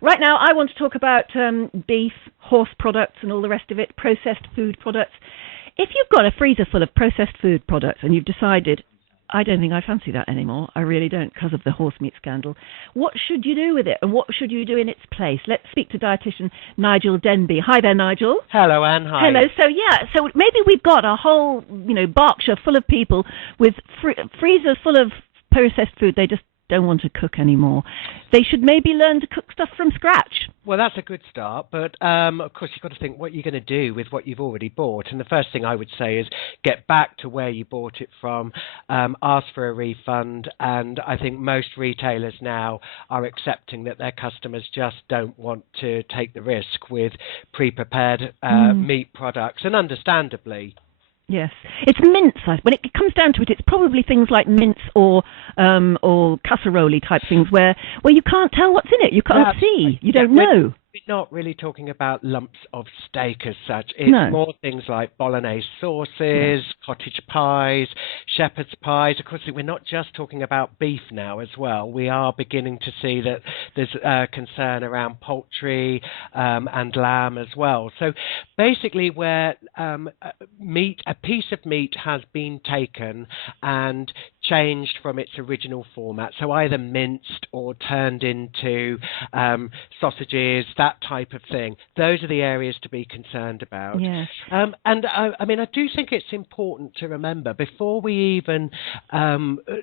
Right now, I want to talk about beef, horse products, and all the rest of it, processed food products. If you've got a freezer full of processed food products and you've decided, I don't think I fancy that anymore, I really don't because of the horse meat scandal, what should you do with it and what should you do in its place? Let's speak to dietitian Nigel Denby. Hi there, Nigel. Hello, Anne. Hi. Hello. So maybe we've got a whole, Berkshire full of people with freezers full of processed food they just don't want to cook anymore. They should maybe learn to cook stuff from scratch. Well, that's a good start, but of course you've got to think what you're going to do with what you've already bought. And the first thing I would say is get back to where you bought it from, ask for a refund, and I think most retailers now are accepting that their customers just don't want to take the risk with pre-prepared meat products, and understandably. Yes, it's mince. When it comes down to it, it's probably things like mince or casserole type things where you can't tell what's in it. You can't see. You don't know. We're not really talking about lumps of steak as such. It's more things like bolognese sauces, cottage pies, shepherd's pies. Of course, we're not just talking about beef now as well. We are beginning to see that there's concern around poultry and lamb as well. So basically where a piece of meat has been taken and changed from its original format, so either minced or turned into sausages, that type of thing. Those are the areas to be concerned about. Yes. And I do think it's important to remember, before we even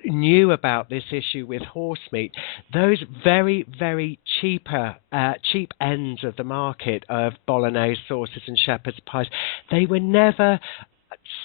knew about this issue with horse meat, those very, very cheap ends of the market of bolognese sauces and shepherd's pies, they were never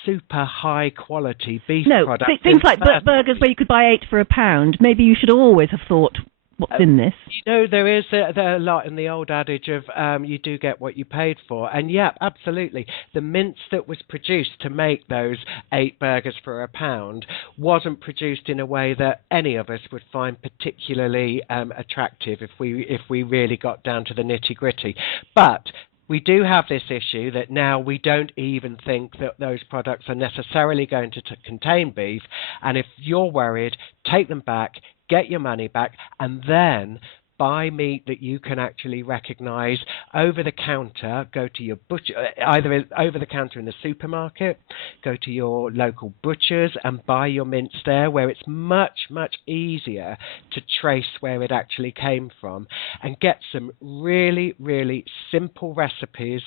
super high quality beef products. Things like burgers where you could buy 8 for £1. Maybe you should always have thought, what's in this? There is a lot in the old adage of you do get what you paid for. And yeah, absolutely. The mince that was produced to make those 8 burgers for £1 wasn't produced in a way that any of us would find particularly attractive if we really got down to the nitty-gritty. But we do have this issue that now we don't even think that those products are necessarily going to contain beef. And if you're worried, take them back, get your money back, and then buy meat that you can actually recognise over the counter. Go to your butcher, either over the counter in the supermarket, go to your local butchers and buy your mince there, where it's much, much easier to trace where it actually came from, and get some really, really simple recipes.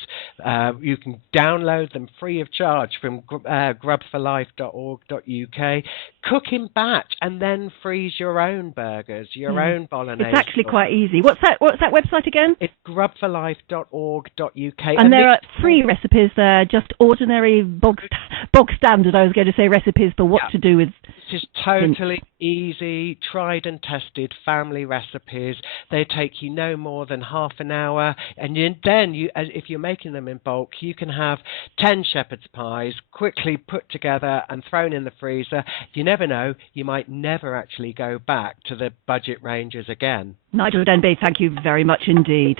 You can download them free of charge from grubforlife.org.uk. Cook in batch and then freeze your own burgers, your own bolognese. It's actually quite easy. What's that website again? It's grubforlife.org.uk. And there are 3 recipes there, just ordinary bog standard, I was going to say, recipes for what to do with. This is totally easy, tried and tested family recipes. They take you no more than half an hour, and then if you're making them in bulk, you can have 10 shepherd's pies quickly put together and thrown in the freezer. You never know, you might never actually go back to the budget ranges again. Nigel Denby, thank you very much indeed.